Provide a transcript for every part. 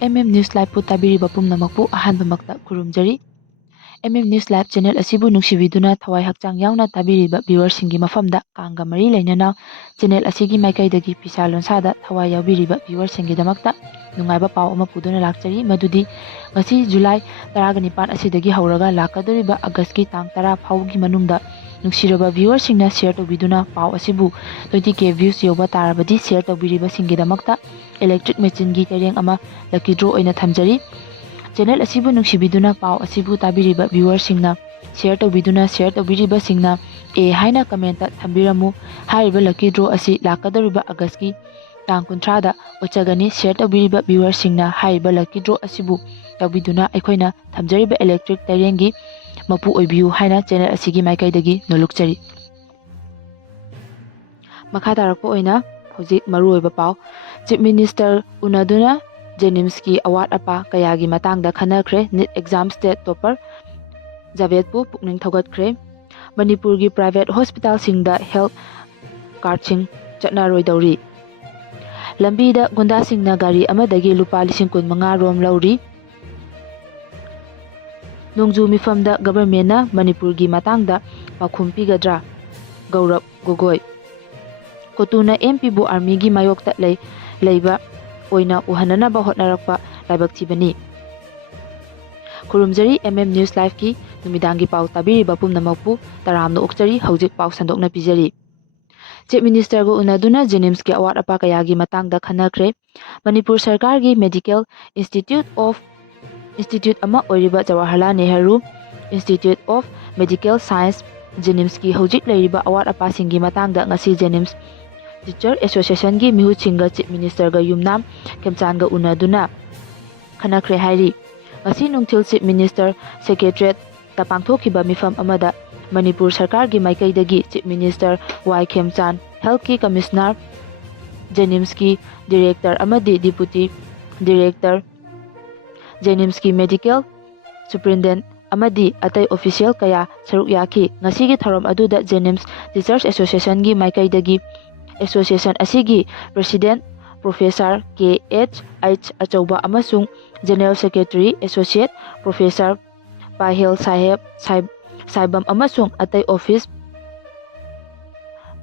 News Live pu tabiriba pumnamakpu ahanbamakta kurumjari. News Live channel asibu nungshibiduna thawai hakchang yauna tabiriba viewersingi mafamda kanga mari lainana channel asigi maikaidagi pisa lonsada thawai yaubiriba viewersingi damakta nungaiba paw ama puduna lakchari madudi ngasi July 17 asidagi hauraga lakadoriba August ki tang 10 phawgi manungda nungsiraba viewersingna share tobiduna paw asibu 20k views yoba tarabadi share tobiriba singi damakta electric machine gi tereng ama lucky draw oina thamjari. Channel asibu nungsibiduna paw asibu tabiriba viewersingna share tobiriba singna e haina comment thambiramu hariba lucky draw asi lakadoriba August ki tang 30 da ochagani share tobiriba viewersingna hariba lucky draw asibu tobiduna aikoina thamjariba electric terengi mapu oibiu haina channel asigi maikaidagi nolukchari. Makha tarakpo oina hojik maru oiba paw Chief Minister unaduna Jenims ki award apa kayagi matangda khanakre NEET exam state topper Javetpu pukning thogatkre Manipur gi private hospital singda health card sing chatnaroi dauri lambida gunda singna gari amadagi lupa 15 rom lauri nongju mifamda government na Manipur gi matangda pakhum pigadra Gaurab Gogoi Kotuna MP bu army gi mayokta leiba oina uhananaba hotnarakpa laibak thibani. Kurumjari News Live ki numidangi paw tabiriba pumnamakpu taramno okchari hojik paw sandokna pijari. Chief Minister go unaduna Jenims ki award apa kayagi matangda khanakre Manipur Sarkar gi Medical Institute ama oiriba Jawaharlal Nehru Institute of Medical Science Jenims ki hojik leiriba award apa singi matangda ngasi Jenims Teacher Association gi mihu chinga Chief Minister ga yumnam kemchan ga unaduna khanakre hairi ngasi nungthil Chief Minister Secretariat ta pangthokiba mifam amada Manipur Sarkar gi maikaidagi Chief Minister Y Khemchan Health ki Commissioner Jenims ki Director amadi Deputy Director Jenims ki Medical Superintendent amadi atai official kaya saruk yaki ngasi gi thorom aduda Jenims Teachers Association gi maikaidagi Association asigi President Professor K.H. Achauba amasung General Secretary Associate Professor Pahel Saibam amasung atai office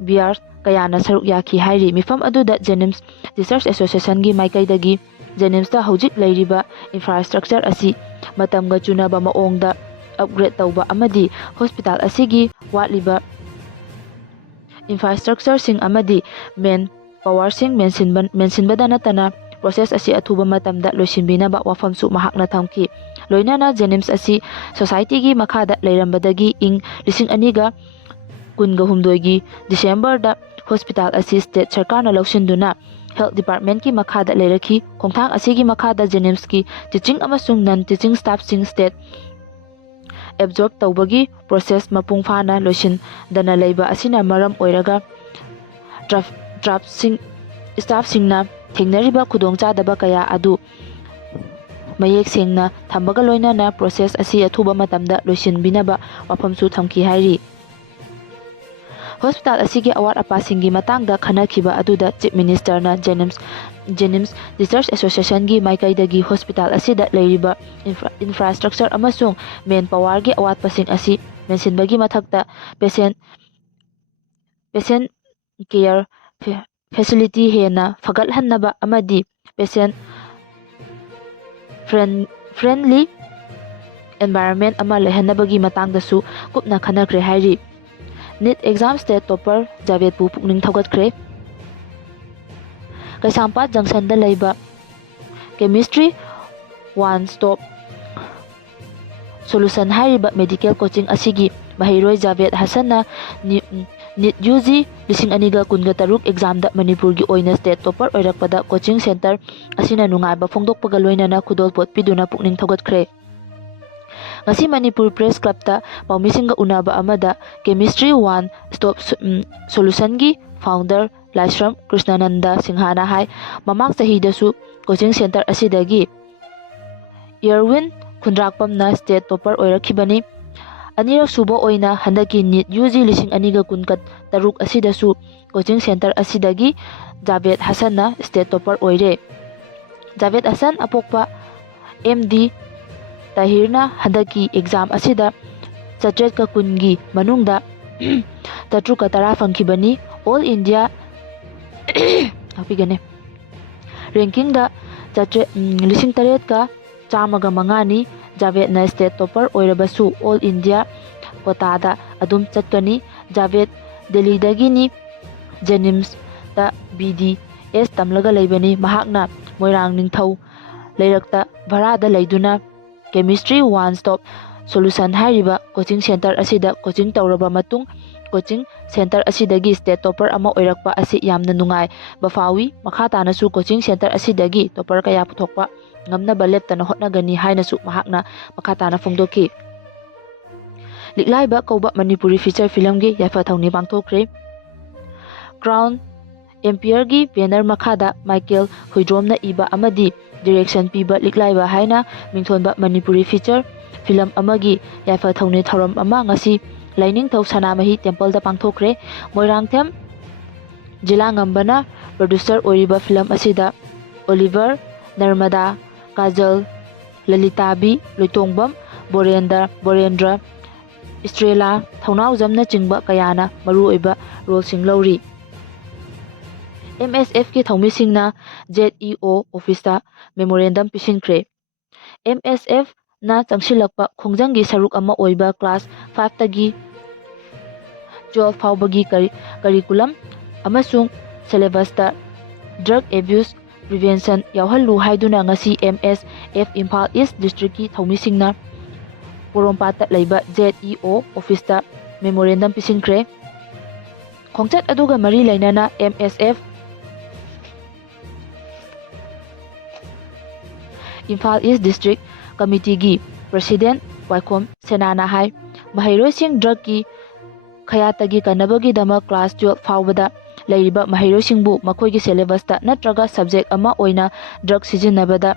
biar kayana saruk yaki hairi mifam aduda Jenims Teachers Association gi maikaidagi Jenims ta hojik leiriba infrastructure asi matamga chunaba maongda upgrade tauba amadi hospital asigi watliba infrastructure sing amadi men power sing mensinbada natana process asi athuba matamda loisinbinaba wafamsu mahakna thamki loinana Jenims asi society gi makhada leirambadagi ing 2012 gi December da hospital asi state sarkarna loksinduna health department ki makhada leiraki khongthang asigi makhada Jenims ki teaching amasung non teaching staff sing state absorb tawbagi process mapung fana loisin dana leiba asina maram oiraga staff singna thengnariba khudongchadaba kaya adu mayek sengna thambaga loinana process asi athuba matamda loisin binaba wafamsu thamki hairi. Hospital asigi award apa singi matangda khanakhiba aduda Chief Minister na Jenims Teachers Association gi maikaidagi hospital asida leiriba infrastructure amasung main power gi award pasing asi mensinbagi mathakta patient care facility hena fagalhannaba amadi patient friendly environment ama lehanabagi matangdasu kupna khanakre hairi. NEET exam state topper Javetpu pukning thogatkre Kaisampat junction da leiba chemistry one stop solution hariba medical coaching asigi mahiroi Javet Hasanna NEET UG 2013 exam da Manipur gi oina state topper oirakpada coaching center asina nungaiba phongdokpaga loinana khudolpot piduna pukning thogatkre ngasi Manipur Press Club ta paumisinga unaba amada chemistry one stop solution gi founder Laishram Krishnananda Singhana hai mamang sahidasu coaching center asidagi Erwin Khundrakpamna state topper oirakhibani anirak suba oina handaki NEET UG 2013 asidasu coaching center asidagi Javet Hasanna state topper oire Javed Hasan apokpa MD Tahirna handaki exam asida Chatret ka kungi manungda Tatru ka tara fangkibani All India apigane ranking da Chatret lising taret ka chamaga mangani Javed na state topper oirabasu All India kotada adum chatkani Javed Delhi dagini Jenims ta BDS tamlaga leibani mahakna Moirang Ningthau leirakta bharada leiduna chemistry one stop solution hairiba coaching center asida coaching tawraba matung coaching center asidagi state topper ama oirakpa asi yamna nungai bafawi makha tanasu coaching center asidagi topper kaya puthokpa ngamna baleptana hotnagani hainasu mahakna makha tana phongdoki liklaiba kauba Manipuri feature film gi yafa thongni pangthokre Crown Empire gi banner makhada Michael Huidromna iba amadi direction piba liklaiba haina mingthonba Manipuri feature film amagi yafa thongni thoram ama ngasi Laining Thau Sanamahi Temple da pangthokre Moirangthem Jila ngambana producer oiriba film asida Oliver Narmada Kajal Lalitabi Loitongbam Borendra Estrela Thaunau jamna chingba kayana maru oiba role sing lori MSF ki thongmi singna ZEO office ta memorandum pisinkre MSF na changsilakpa khongjanggi saruk ama oiba class 5 tagi 12 faubagi curriculum amasung syllabus ta drug abuse prevention yauhallu haiduna ngasi MSF Imphal East District ki thongmi singna Porompata leiba ZEO office ta memorandum pisinkre khongchat aduga mari lainana MSF Imphal East District Committee gi President Waikhom Senana hai Mahairoi sing drug ki khayatagi kanabagi dama class 12 faubada leiriba mahairoi singbu makhoigi syllabus ta natraga subject ama oina drug sijinnabada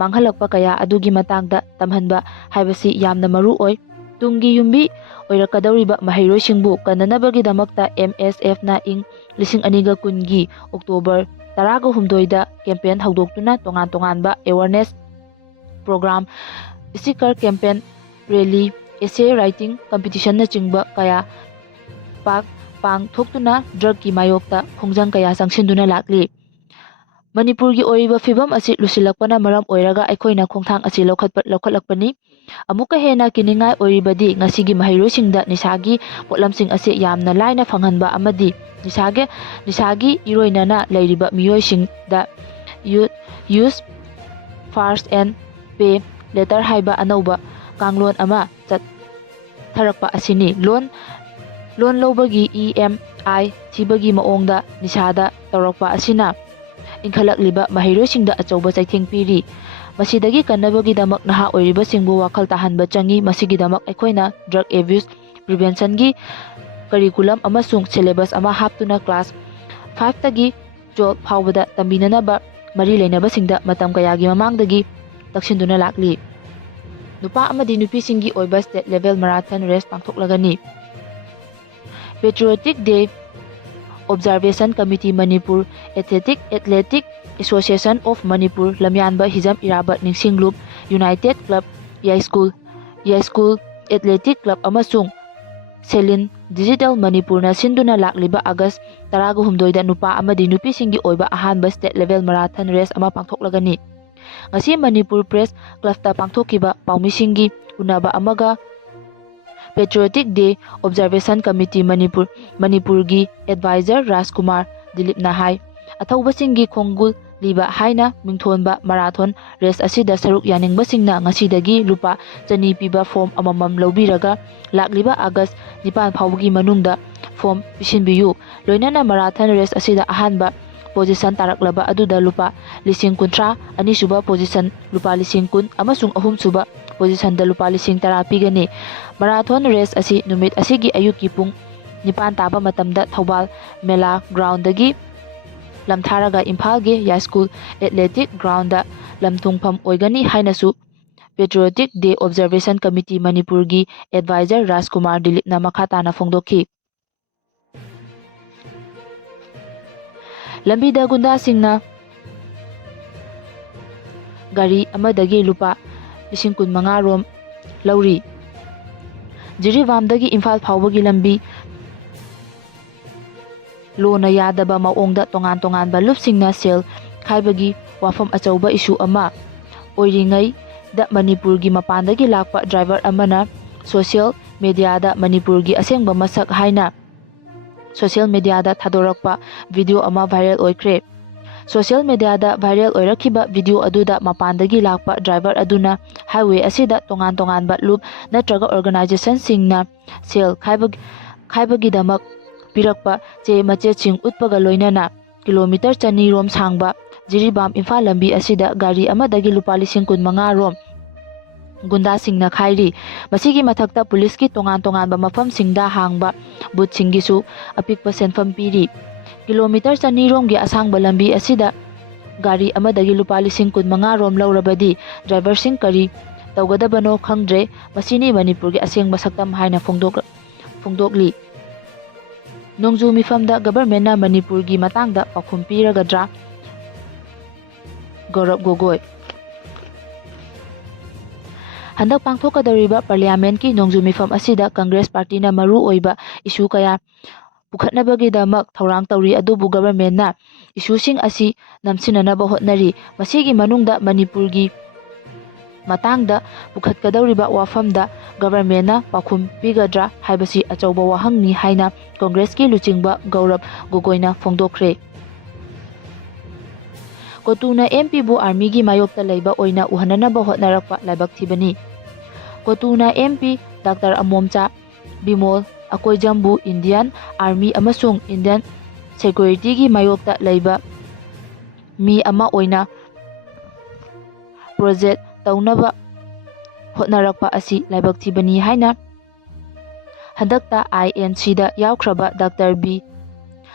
manghalakpa kaya adugi matangda tamhanba haibasi yamna maru oi tungi yumbi oirakadawriba mahairoi singbu kananabagi damakta MSF na ing 2010 gi October 18 da campaign haudoktuna tongan-tonganba awareness program sticker campaign rally essay writing competition na chingba kaya pang thoktuna drug ki mayokta khongjang kaya sangsinduna lakli Manipur gi oiba fibam asi lusilakpana maram oiraga aikoina khongthang asi lokhatlakpani amuka hena kiningai oiribadi ngasigi mahairosingda nisagi potlamsing asi yamna laina phanghanba amadi nisagi iroinana leiriba miyoisingda use first and pay letter haiba anauba kanglon ama chat tharakpa asini loan lobagi EMI thibagi maongda nisada tawrakpa asina inkhalakliba mahairosingda achauba chaitheng piri masidagi kanabagi damak naha oiriba singbu wakhal tahanba changi masigi damak aikoina drug abuse prevention gi curriculum amasung syllabus ama haptuna class 5 tagi 12 faubada tambinanaba mari leinaba singda matam kayagi mamangdagi taksinduna lakli nupa amadi nupisingi oiba state level marathon race pangthoklagani Patriotic Day Observation Committee Manipur Athletic Association of Manipur Lamyanba Hizam Irabat Ningsinglup United Club Yai School Athletic Club amasung Selin Digital Manipur na sinduna lakliba August 18 da nupa amadi nupisingi oiba ahanba state level marathon race ama pangthoklagani ngasi Manipur Press Club ta pangthokiba paumisingi unaba amaga Patriotic Day Observation Committee Manipur gi Advisor Rajkumar Dilip Nahai athaubasingi khonggul liba haina mingthonba marathon race asida saruk yaningbasinga ngasidagi lupa chani piba form amamam lobiraga lakliba August 9 faubagi manungda form pisinbiyu loinana marathon race asida ahanba position taraklaba aduda lupa 10,000 ani suba position lupa 10,000 amasung ahum suba position da lupa 10,000 pigani marathon race asi numit asigi ayuki pung 9 taba matamda Thobal Mela ground dagi lamtharaga Imphal ge High School Athletic ground da lamthungpham oigani hainasu Patriotic Day Observation Committee Manipur gi Advisor Rajkumar Dilip na makhatana phongdokhi lambida gunda singna gari amadagi lupa 15,000 rom lauri. Jiribamdagi Imphal faubagi lambi lona yadaba maongda tongan-tonganba lupsingna sel khaibagi wafam achauba issue ama oiringai da Manipurgi mapandagi lakpa driver amana social media da Manipurgi asengba masak haina social media da thadorakpa video ama viral oikre. Social media da viral oirakiba video aduda mapandagi lakpa driver aduna highway asida tongan-tonganba loop natraga organization singna sel khaibagi damak pirakpa che macheching utpaga loinana kilometer 2 rom sangba Jiribam Imphal lambi asida gari amadagi lupa 15,000 rom gunda singna khairi. Masigi mathakta poliski tongan-tonganba mafamsingda hangba butsingisu apikpa senfam piri. Kilometer 2 romgi asangba lambi asida gari amadagi lupa 15,000 rom laurabadi driver sing kari tawgadabano khangdre masini Manipurgi asengba saktam haina fongdokli. Nongju mifamda government na Manipurgi matangda pakhum piragadra Gaurav Gogoi. Handak pangthokadariba parliament ki nongju mifam asida Congress party na maru oiba issue kaya pukhatnabagidamak thorang tawri adubu government na issue sing asi namsinanaba hotnari. Masigi manungda Manipurgi matangda pukhatkadariba wafamda government na pakhum pigadra haibasi achauba wahangni haina Congress ki luchingba Gaurav Gogoi na fongdokre. Kotuna MP bu army gi mayokta leiba oina uhananaba hotnarakpa laibak thibani. Kotuna MP Dr. Amomcha Bimol Akoijambu Indian Army amasung Indian Security gi mayokta leiba mi ama oina project taunaba hotnarakpa asi laibak thibani haina handakta INC da yaukhraba Dr. B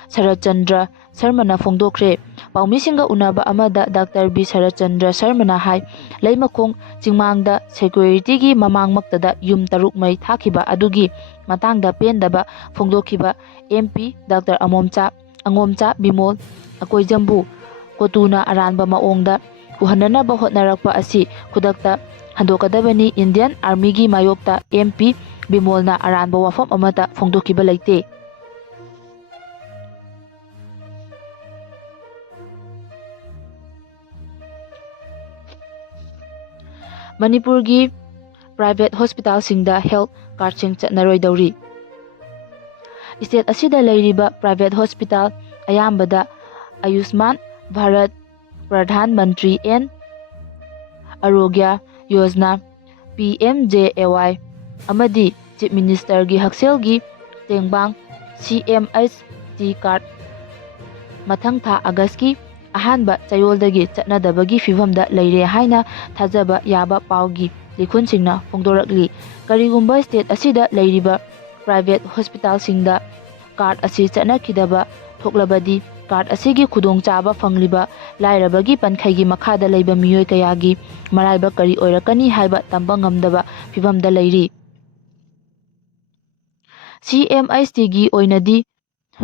Sarachandra Sarmana fongdokre. Paumisinga unaba amada Dr. B Sarachandra Sarmana hai leimakong chingmangda security gi mamangmaktada yum taruk mai thakiba adugi matangda pendaba fongdokhiba MP Dr. Angomcha Bimol Akoijambu Kotuna aranba maongda uhananaba hotnarakpa asi khudakta handokadabani Indian Army gi mayokta MP Bimolna aranba wafam amata fongdokhiba leite. Manipurgi private hospital singda health card sing chatnaroi dauri. State asida leiriba private hospital ayambada Ayushman Bharat Pradhan Mantri N Arogya Yojana PM-JAY amadi Chief Minister gi Hakselgi Tengbang CMHT Card mathang tha Augustki ahanba chayoldagi chatnadabagi fivamda leire haina thajaba yaba paugi likhunchingna fongdorakli. Karigumba state asida leiriba private hospital singda card asi chatnakidaba thoklabadi card asigi khudongchaba fangliba lairabagi pankhaigi makhada leiba miyoi kayagi maraiba kari oirakani haiba tamba ngamdaba fivamda leiri. CMHT gi oinadi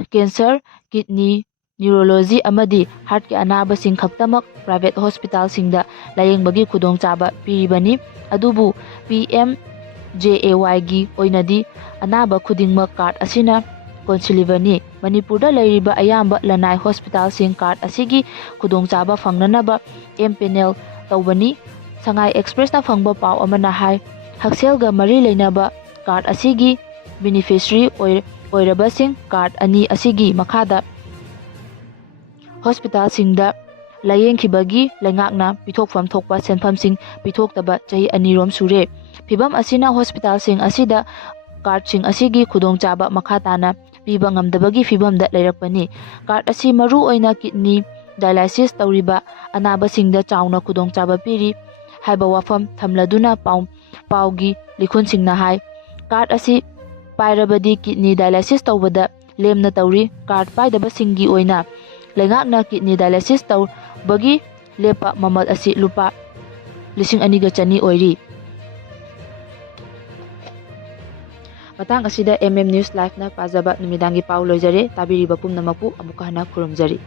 cancer, kidney, neurology amadi heart ki anaba sing khaktamak private hospital singda layengbagi khudongchaba piribani adubu PM-JAY gi oinadi anaba khudingmak card asina konsilibani. Manipurda leiriba ayamba lanai hospital sing card asigi khudongchaba fangnanaba empanelled tawbani. Sangai Express na phangba pau amana hai Hakselga mari leinaba card asigi beneficiary oirabasing card ani asigi makhada hospital singda layengkhibagi lengakna pithokfam thokpa senfam sing pithoktaba chahi anirom sure. Phibam asina hospital sing asida card sing asigi khudongchaba makhatana piba ngamdabagi phibamda leirakpani. Card asi maru oina kidney dialysis tawriba anaba singda chauna khudongchaba piri haiba wafam thamladuna paugi likhun singna hai card asi pairabadi kidney dialysis tawbada lemna tawri card paidaba singi oina lengakna kidney dialysis taw bagi lepa mamal asi lupa 2,200 oiri. Matang asida MM News Live na pajaba numidangi pau loijare tabiriba pumnamapu amuka hana khurumjari.